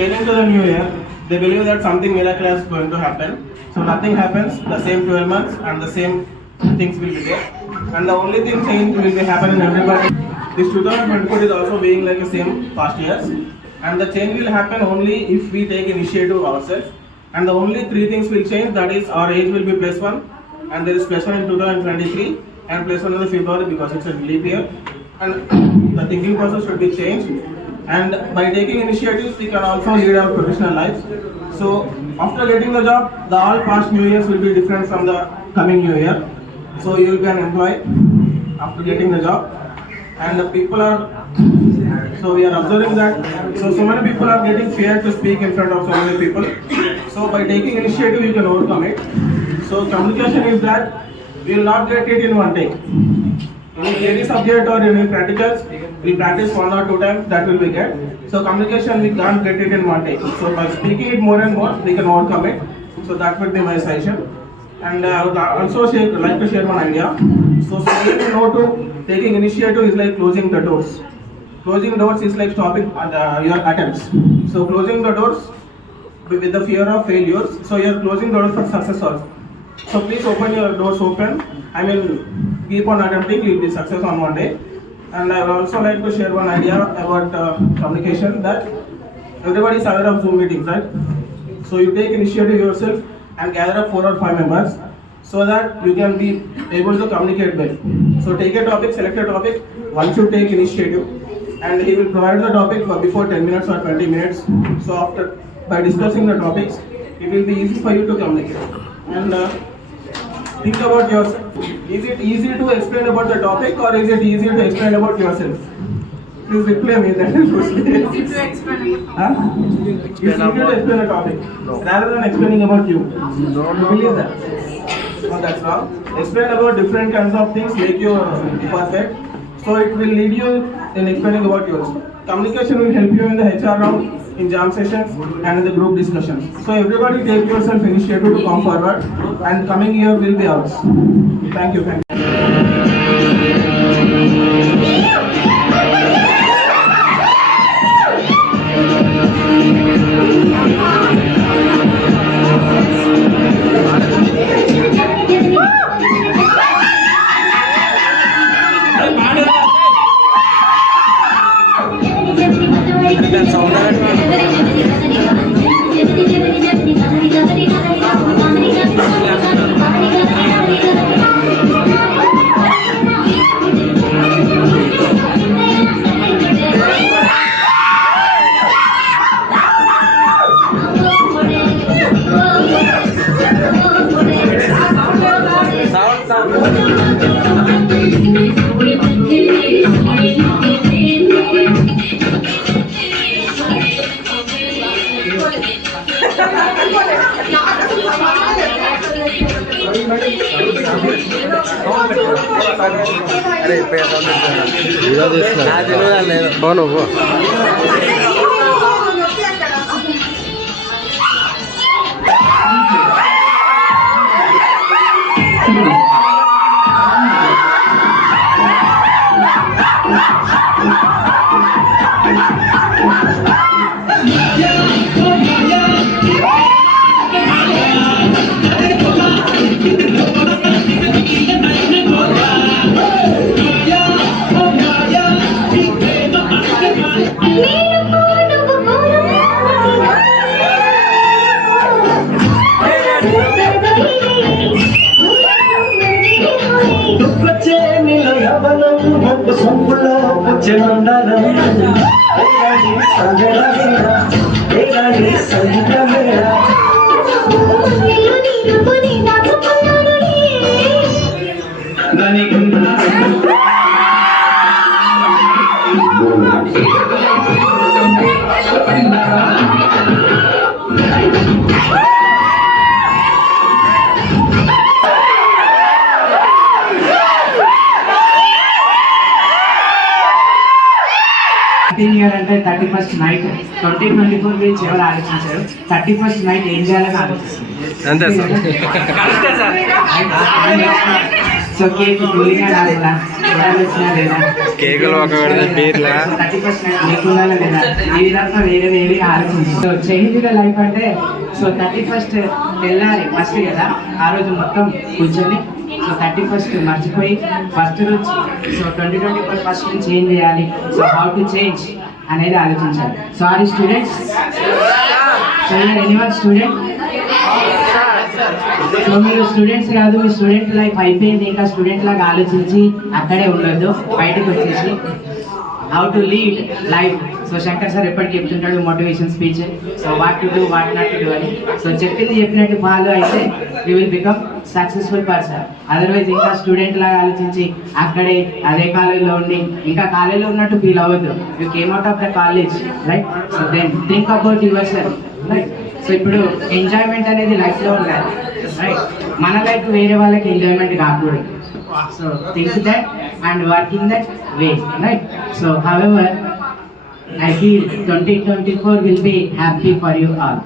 changing to the new year, they believe that something miraculous is going to happen. So nothing happens, the same 12 months and the same things will be there. And the only thing change will be happening in everybody. This 2024 is also being like the same past years. And the change will happen only if we take initiative ourselves. And the only three things will change, that is our age will be +1. And there is +1 in 2023 and +1 in the February because it's a leap year. And the thinking process should be changed. And by taking initiatives, we can also lead our professional lives. So after getting the job, the all past new years will be different from the coming new year. So you will be an employee after getting the job. And the people are, so we are observing that, so many people are getting fear to speak in front of so many people. So by taking initiative, you can overcome it. So communication is that we will not get it in one take. In any subject or any practicals, we practice 1 or 2 times, that will be get. So communication, we can't get it in one take. So by speaking it more and more, we can overcome it. So that would be my suggestion. And I would also like to share one idea. So saying no to taking initiative is like closing the doors. Closing doors is like stopping your attempts. So closing the doors with the fear of failures. So you are closing the doors for success also. So please open your doors open. I mean, keep on attempting, you will be success on one day. And I would also like to share one idea about communication, that everybody is aware of Zoom meetings, right? So you take initiative yourself and gather up 4 or 5 members so that you can be able to communicate well. So take a topic, select a topic, one should take initiative and he will provide the topic for before 10 minutes or 20 minutes. So after, by discussing the topics, it will be easy for you to communicate. And think about yourself. Is it easy to explain about the topic or is it easier to explain about yourself? Please reply me. That is easy to explain. It's easier to explain a topic rather than explaining about you. You believe that? No, that's wrong. Explain about different kinds of things, make you perfect. So it will lead you in explaining about yourself. Communication will help you in the HR round, in jam sessions and in the group discussions. So everybody take yourself initiative to come forward and coming year will be ours. Thank you. Thank you. अरे बोलो वो year అంటే 31st night 2024 గురించి ఎవరు ఆలోచించారు? 31st night ఏం చేయాలని ఆలోచిస్తుంది అంతే సార్. సో కేక్ కూలింగ్ అలా కేకులు ఒక బీర్లా 31st నైట్ మీకున్నా లేదా ఈ విధంగా వేరే ఆలోచించి సో చేంజ్ ద లైఫ్ అంటే సో 31st తెల్లారి ఫస్ట్ కదా ఆ రోజు మొత్తం కూర్చొని సో 31st మర్చిపోయి ఫస్ట్ రోజు సో 2024 ఫస్ట్ నుంచి ఏం చేయాలి సో హౌ టు చేంజ్ అనేది ఆలోచించాలి. So are students anyone student so మీరు స్టూడెంట్స్ కాదు, మీ స్టూడెంట్ లైఫ్ అయిపోయింది, ఇంకా స్టూడెంట్ లాగా ఆలోచించి అక్కడే ఉండొద్దు, బయటకు వచ్చేసి how to lead life. So Shankar sir ఎప్పటికీ చెప్తుంటాడు motivation speech, so what to do what not to do అని. సో చెప్పినట్టు ఫాలో అయితే you will become successful person. Otherwise ఇంకా స్టూడెంట్ లాగా ఆలోచించి అక్కడే అదే కాలేజ్లో ఉండి ఇంకా కాలేజ్లో ఉన్నట్టు ఫీల్ అవ్వద్దు. You came out of the college right, so then think about yourself right. So ఇప్పుడు ఎంజాయ్మెంట్ అనేది లైఫ్లో ఉండాలి రైట్. మన లైఫ్ వేరే వాళ్ళకి ఎంజాయ్మెంట్ కాకూడదు. So think that and work in that way right. So however I feel 2024 will be happy for you all.